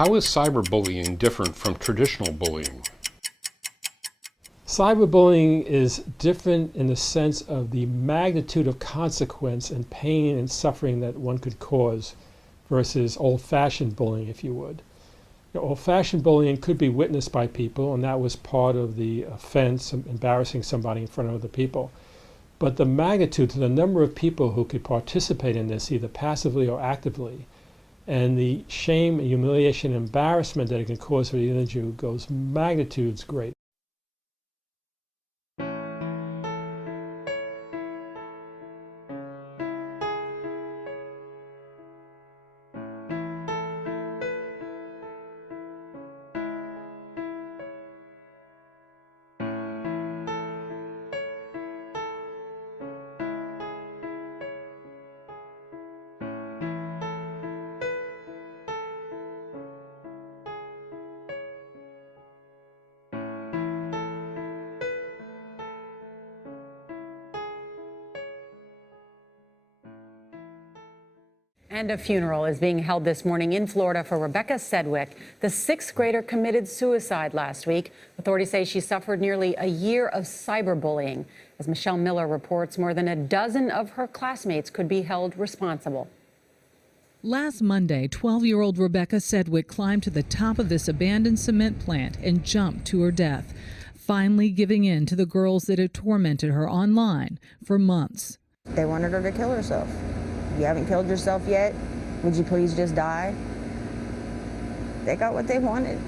How is cyberbullying different from traditional bullying? Cyberbullying is different in the sense of the magnitude of consequence and pain and suffering that one could cause versus old-fashioned bullying, if you would. Old-fashioned bullying could be witnessed by people, and that was part of the offense, embarrassing somebody in front of other people. But the magnitude, the number of people who could participate in this, either passively or actively, and the shame, humiliation, and embarrassment that it can cause for the individual goes magnitudes great. And a funeral is being held this morning in Florida for Rebecca Sedgwick. The sixth grader committed suicide last week. Authorities say she suffered nearly a year of cyberbullying. As Michelle Miller reports, more than a dozen of her classmates could be held responsible. Last Monday, 12-year-old Rebecca Sedgwick climbed to the top of this abandoned cement plant and jumped to her death, finally giving in to the girls that had tormented her online for months. They wanted her to kill herself. You haven't killed yourself yet? Would you please just die? They got what they wanted.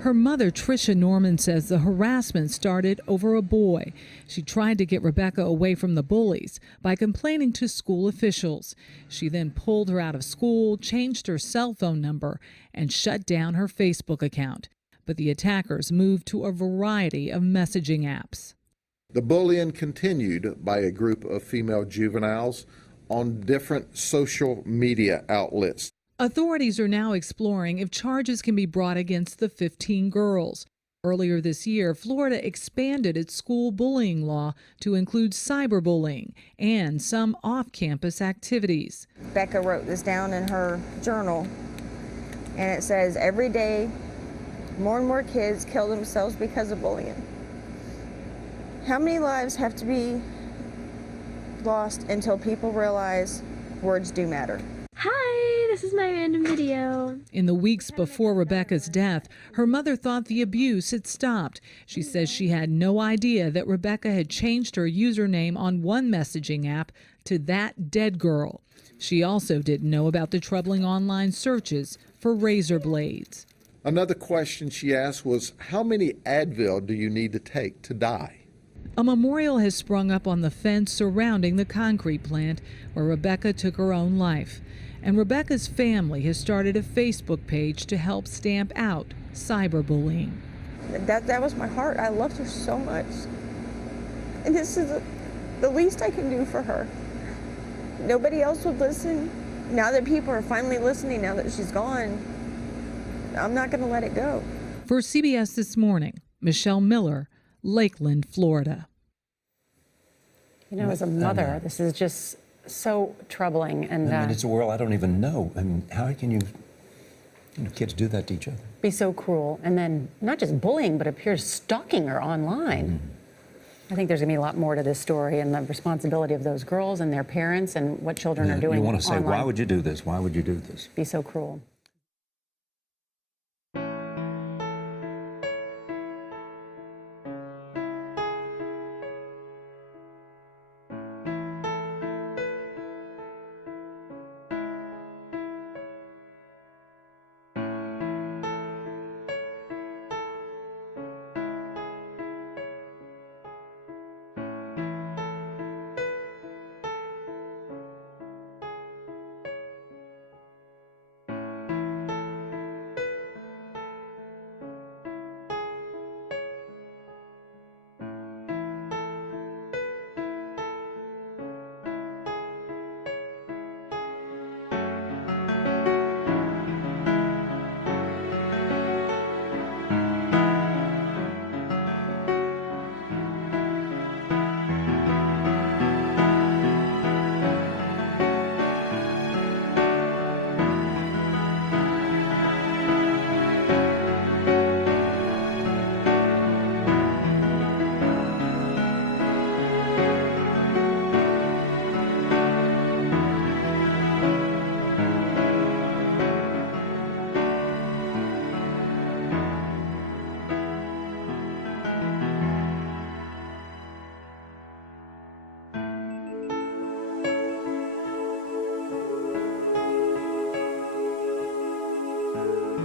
Her mother, Tricia Norman, says the harassment started over a boy. She tried to get Rebecca away from the bullies by complaining to school officials. She then pulled her out of school, changed her cell phone number, and shut down her Facebook account. But the attackers moved to a variety of messaging apps. The bullying continued by a group of female juveniles on different social media outlets. Authorities are now exploring if charges can be brought against the 15 girls. Earlier this year, Florida expanded its school bullying law to include cyberbullying and some off-campus activities. Becca wrote this down in her journal, and it says, every day, more and more kids kill themselves because of bullying. How many lives have to be lost until people realize words do matter? Hi, this is my random video. In the weeks before Rebecca's death, her mother thought the abuse had stopped. She says she had no idea that Rebecca had changed her username on one messaging app to That Dead Girl. She also didn't know about the troubling online searches for razor blades. Another question she asked was, how many Advil do you need to take to die? A memorial has sprung up on the fence surrounding the concrete plant where Rebecca took her own life. And Rebecca's family has started a Facebook page to help stamp out cyberbullying. That was my heart. I loved her so much. And this is the least I can do for her. Nobody else would listen. Now that people are finally listening, now that she's gone, I'm not going to let it go. For CBS This Morning, Michelle Miller, Lakeland, Florida. You know, as a mother, this is just so troubling. And I mean, it's a world I don't even know. I mean, how can kids do that to each other? Be so cruel. And then not just bullying, but appears stalking her online. I think there's going to be a lot more to this story and the responsibility of those girls and their parents and what children are doing You want to say, online. why would you do this? Why would you do this? Be so cruel.